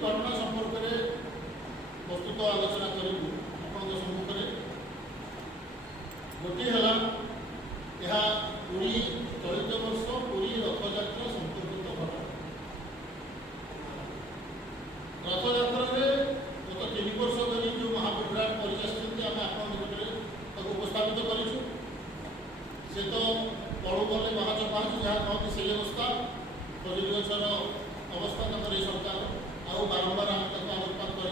घटना संपर्क में वस्तुत आलोचना करूँ आप सम्मुखें। गोटे है यह पूरी चलित वर्ष पूरी रथयात्रा संपर्कित घटना। रथयात्रा गत 3 वर्ष धरी जो महाविराट परिचय आम आप उपस्थापित करूँ से तो पड़ू गले बाहर पाँच जहाँ कहते से अवस्था परिवेशर अवस्था तक सरकार आउ बारंबार आम तक आलोकपात कर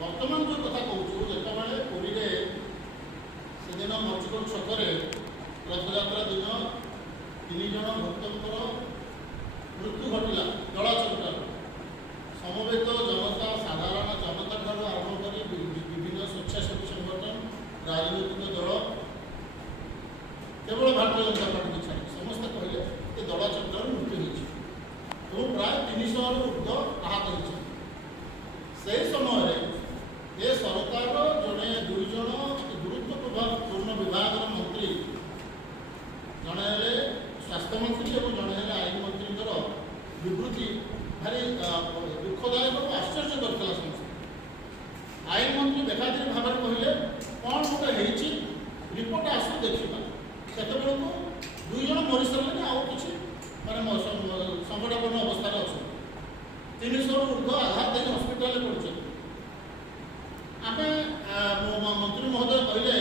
बर्तमान जो कथा कहूँ जितेबाला पुरी से दिन मचकोट छक रथयात्रा दिन 3 जन भक्तों मृत्यु घटला जलाचक्र समवेत जनता साधारण जनता ठार आरंभ कर विभिन्न स्वेच्छासेवी संगठन राजनैतिक दल केवल भारतीय जनता पार्टी की छाड़ी समस्त कहले ये दलाचक्र मृत्यु हो प्राय 300 ऊर्ध आहत हो समय ये सरकार जड़े 2 जन गुरुत्वपूर्ण विभाग मंत्री जड़े स्वास्थ्य मंत्री और जड़े आईन मंत्री विवृत्ति भारी दुखदायक और आश्चर्य करता समस्त। आईन मंत्री बेखातिर भाव में कहले कौन गोटे रिपोर्ट आसू देखा से 2 जन मरी सारे आउ कि मैंने संकटापन्न अवस्था अच्छा 300 ऊर्ध आघात देख हस्पिटाल पड़े आम मंत्री महोदय कहले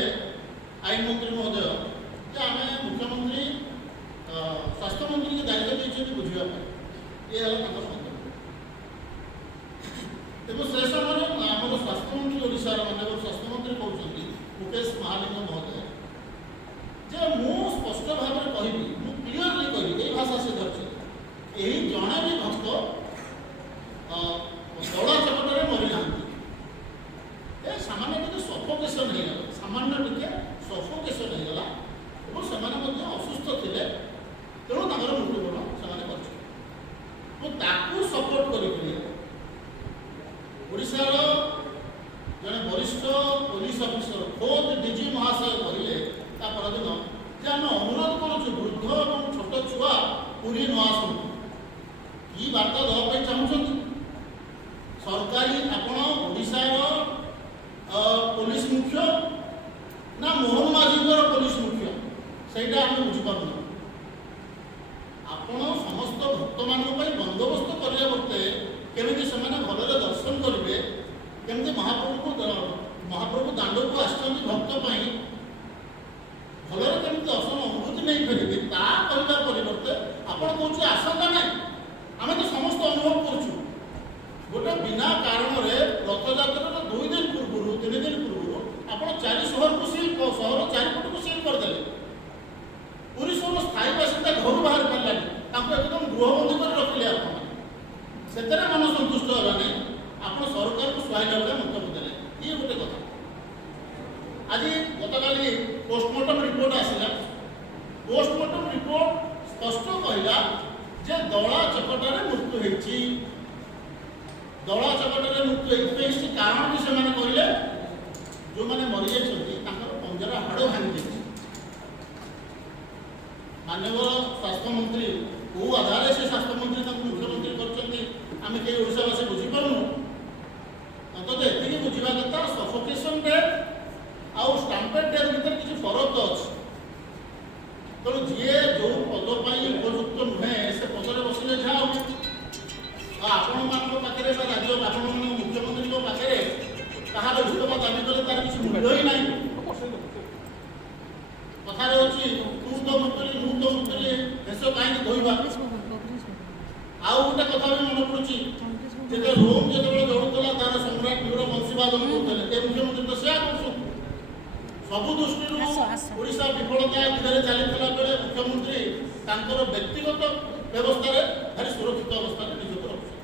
आईन मंत्री महोदय कि आम मुख्यमंत्री स्वास्थ्य मंत्री के दायित्व देते बुझापी ये मंतव्य तेज से समय आम स्वास्थ्य मंत्री ओडार मानव स्वास्थ्य मंत्री कहते मुकेश महालिंग महोदय जे मु स्पष्ट भाव में कहबी मु क्लीयरली कहबी ये भाषा से धरछे यही जड़े भी भक्त दला चकटे मरी ना सामान्य टे सफोकेसन होगा सामान्य टे सफोकेसन होगा और से असुस्थ थे तेणु मृत्युवरण से सपोर्ट कर जड़े वरिष्ठ पुलिस अफिसर खोद डीजी महाशय कहले परदिन जे आम अनुरोध करुँ वृद्ध और छोट छुआ पूरी न आसतु कि बार्ता देवाई चाहते सरकारी आपड़ पुलिस मुख्य ना मोहन माझी पुलिस मुख्य सहीटा आम बुझीपार आपण समस्त भक्त मानों बंदोबस्त करने बर्ते केमी से भलरे दर्शन करेंगे केमती महाप्रभु दांड को आसते भक्त भलरे केमी दर्शन अनुभूति नहीं फेरबे कहवा परिवर्ते आपड़ कौन आशंका ना आम तो समस्त अनुभव करुँ गोटे बिना कारण रथयात्रा 2 दिन पूर्व 3 दिन पूर्व आप 4 शहर को सील सहर 4 को सील करदे पूरी शहर स्थायी बासिंदा घर बाहर पारानी एकदम गृहबंदी कर रखिले आपने मन सन्तुष्ट होगा नहीं आप सरकार को सुहाइला भाई मंतव्य देले ये गोटे कथा। आज गतकाली पोस्टमार्टम रिपोर्ट आसला पोस्टमार्टम रिपोर्ट स्पष्ट कहला जे दला चकटारे मृत्यु होती दला चकटे मृत्यु ये कारण भी से कहले जो मैंने मरी जाती पंजरा हाड़ भांगी मानव स्वास्थ्य मंत्री कौ आधार से स्वास्थ्य मंत्री मुख्यमंत्री करम कई ओडावासी बुझीपारूँ अंत ये बुझा कथा सफोकेसन डेथ आउ स्टाम्पेड डेथ भर किसी फरक तो अच्छे तेणु जी जो पदपाई उपयुक्त नुहे से पदरे बसिले जहाँ आपण पाखे राज्य आपण मुख्यमंत्री पाखे कहार भूतमा दाबी कले तार किसी मूल्य ही ना कथार अच्छी तू तो मुतुरी देश कहीं धोवा आउ गोटे कथा भी मन पड़ी जो रोम जो दौड़ूला तार सम्राट वीर बंशीवादन कहते ए मुख्यमंत्री तो से सबु दृष्टि ओडिशा विफलता दिगरे चलता बेले मुख्यमंत्री व्यक्तिगत व्यवस्था भारी सुरक्षित अवस्था निजक रखुचे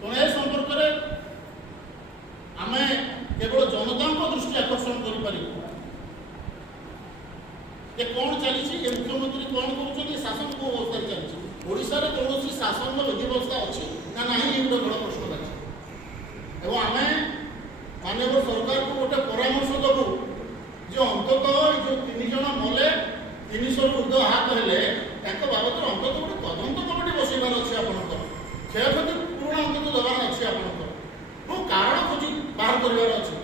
तेणु ए संपर्क में आम केवल जनता दृष्टि आकर्षण कर कौन चली मुख्यमंत्री कौन कर शासन को अवस्था चलती ओडिशा रे कौन शासन विधि व्यवस्था अच्छी ना ना ये गोटे बड़ प्रश्न बाकी एवं आम मानव सरकार को गोटे परामर्श देवु जो अंततः जो 3 जन मले 300 ऊर्ध आहत हेले ତାଙ୍କ ବାବଦରେ ଅନ୍ତତଃ ଗୋଟେ ତଦନ୍ତ କମିଟି ବସେଇବାର ଅଛି ଆପଣଙ୍କର। କ୍ଷୟକ୍ଷତି ପୁରୁଣା ଅନ୍ତତଃ ଦେବାର ଅଛି ଆପଣଙ୍କର। କାରଣ ଖୋଜି ବାହାର କରିବାର ଅଛି।